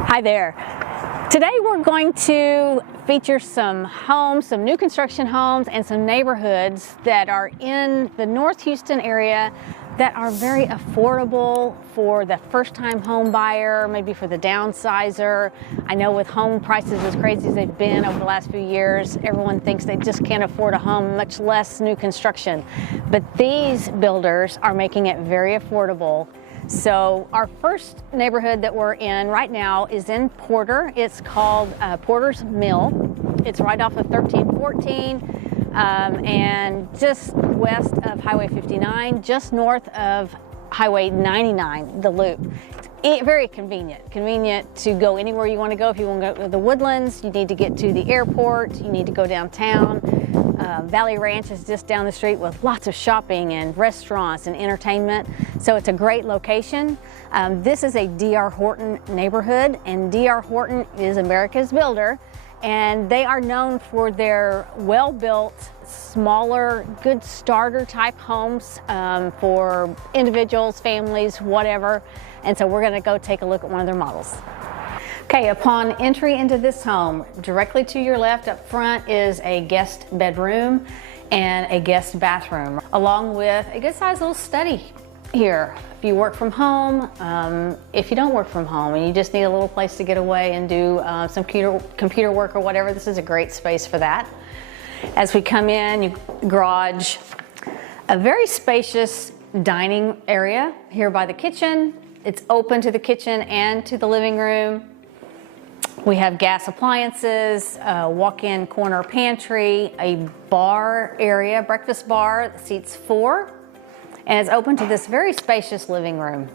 Hi there. Today we're going to feature some homes, some new construction homes and some neighborhoods that are in the North Houston area that are very affordable for the first-time home buyer, maybe for the downsizer. I know with home prices as crazy as they've been over the last few years, everyone thinks they just can't afford a home, much less new construction. But these builders are making it very affordable. So our first neighborhood that we're in right now is in Porter. It's called Porter's Mill. It's right off of 1314 and just west of Highway 59, just north of Highway 99, the loop. It's very convenient to go anywhere you want to go. If you want to go to the Woodlands, you need to get to the airport, you need to go downtown. Valley Ranch is just down the street with lots of shopping and restaurants and entertainment, so it's a great location. This is a D.R. Horton neighborhood, and D.R. Horton is America's builder, and they are known for their well-built, smaller, good starter type homes for individuals, families, whatever. And so we're going to go take a look at one of their models. Okay, upon entry into this home, directly to your left up front is a guest bedroom and a guest bathroom, along with a good sized little study here. If you work from home, if you don't work from home and you just need a little place to get away and do some computer work or whatever, this is a great space for that. As we come in, garage, a very spacious dining area here by the kitchen. It's open to the kitchen and to the living room. We have gas appliances, a walk-in corner pantry, a bar area, breakfast bar that seats 4, and it's open to this very spacious living room.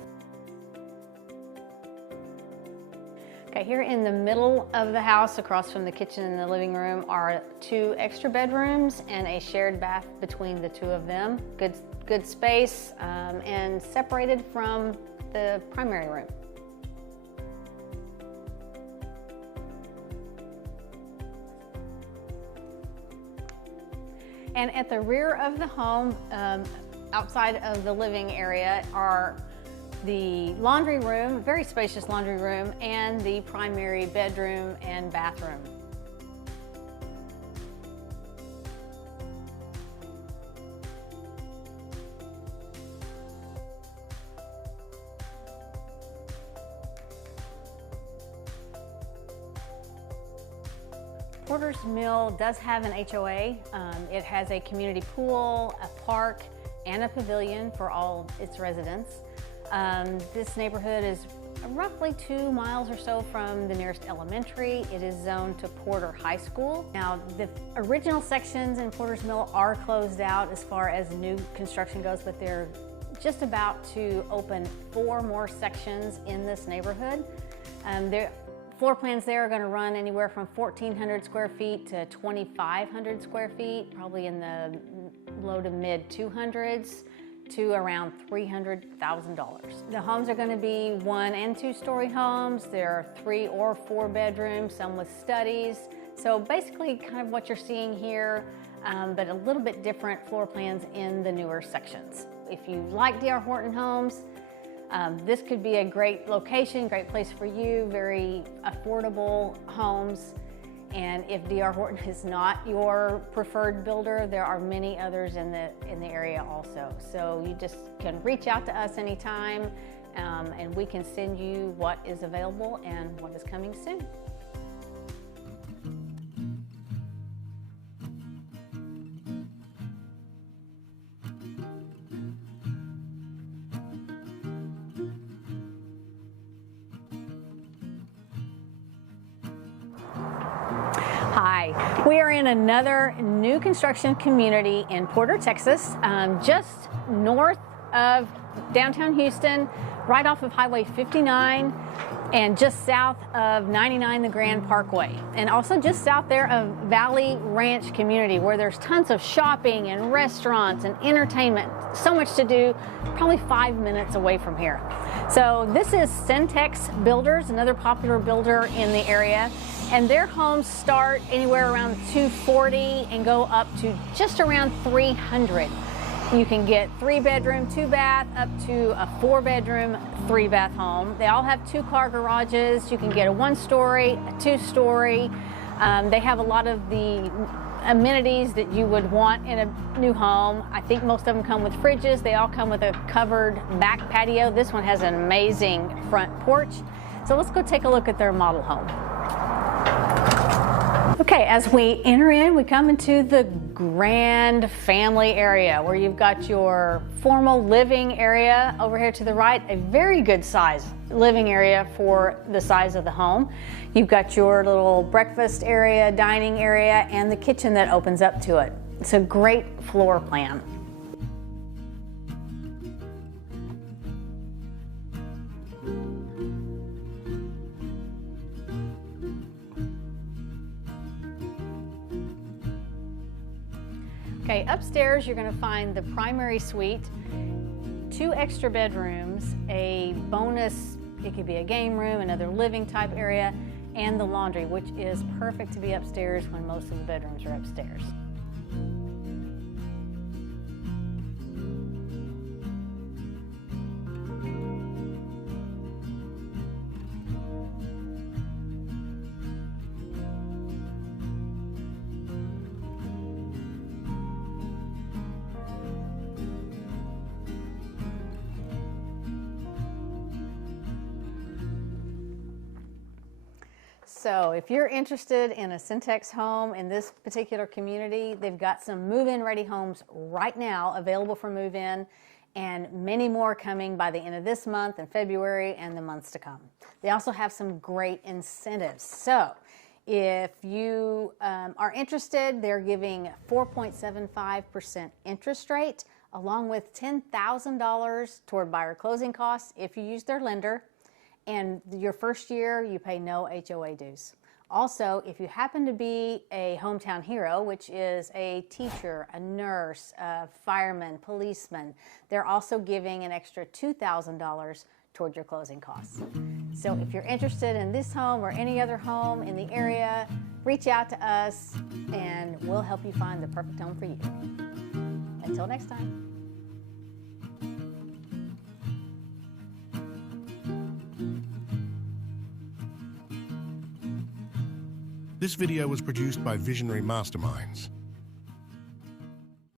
Okay, here in the middle of the house, across from the kitchen and the living room, are 2 extra bedrooms and a shared bath between the 2 of them. Good space and separated from the primary room. And at the rear of the home, outside of the living area, are the laundry room, very spacious laundry room, and the primary bedroom and bathroom. Porter's Mill does have an HOA. It has a community pool, a park, and a pavilion for all its residents. This neighborhood is roughly 2 miles or so from the nearest elementary. It is zoned to Porter High School. Now, the original sections in Porter's Mill are closed out as far as new construction goes, but they're just about to open 4 more sections in this neighborhood. Floor plans there are going to run anywhere from 1,400 square feet to 2,500 square feet, probably in the low to mid 200s to around $300,000. The homes are going to be 1- and 2-story homes. There are 3 or 4 bedrooms, some with studies. So basically kind of what you're seeing here, but a little bit different floor plans in the newer sections. If you like D.R. Horton homes, this could be a great location, great place for you, very affordable homes. And if D.R. Horton is not your preferred builder, there are many others in the area also. So you just can reach out to us anytime and we can send you what is available and what is coming soon. Hi, we are in another new construction community in Porter, Texas, just north of downtown Houston, right off of Highway 59 and just south of 99, the Grand Parkway, and also just south there of Valley Ranch community, where there's tons of shopping and restaurants and entertainment, so much to do, probably 5 minutes away from here. So this is Centex Builders, another popular builder in the area, and their homes start anywhere around $240 and go up to just around $300. You can get 3-bedroom, 2-bath, up to a 4-bedroom, 3-bath home. They all have 2-car garages. You can get a 1-story, a 2-story. They have a lot of the amenities that you would want in a new home. I think most of them come with fridges. They all come with a covered back patio. This one has an amazing front porch. So let's go take a look at their model home. Okay, as we enter in, we come into the grand family area where you've got your formal living area over here to the right, a very good size living area for the size of the home. You've got your little breakfast area, dining area, and the kitchen that opens up to it. It's a great floor plan. Okay, upstairs you're going to find the primary suite, 2 extra bedrooms, a bonus, it could be a game room, another living type area, and the laundry, which is perfect to be upstairs when most of the bedrooms are upstairs. So if you're interested in a Centex home in this particular community, they've got some move-in ready homes right now available for move-in, and many more coming by the end of this month and February and the months to come. They also have some great incentives. So if you are interested, they're giving 4.75% interest rate along with $10,000 toward buyer closing costs if you use their lender. And your first year, you pay no HOA dues. Also, if you happen to be a hometown hero, which is a teacher, a nurse, a fireman, policeman, they're also giving an extra $2,000 toward your closing costs. So if you're interested in this home or any other home in the area, reach out to us and we'll help you find the perfect home for you. Until next time. This video was produced by Visionary Masterminds.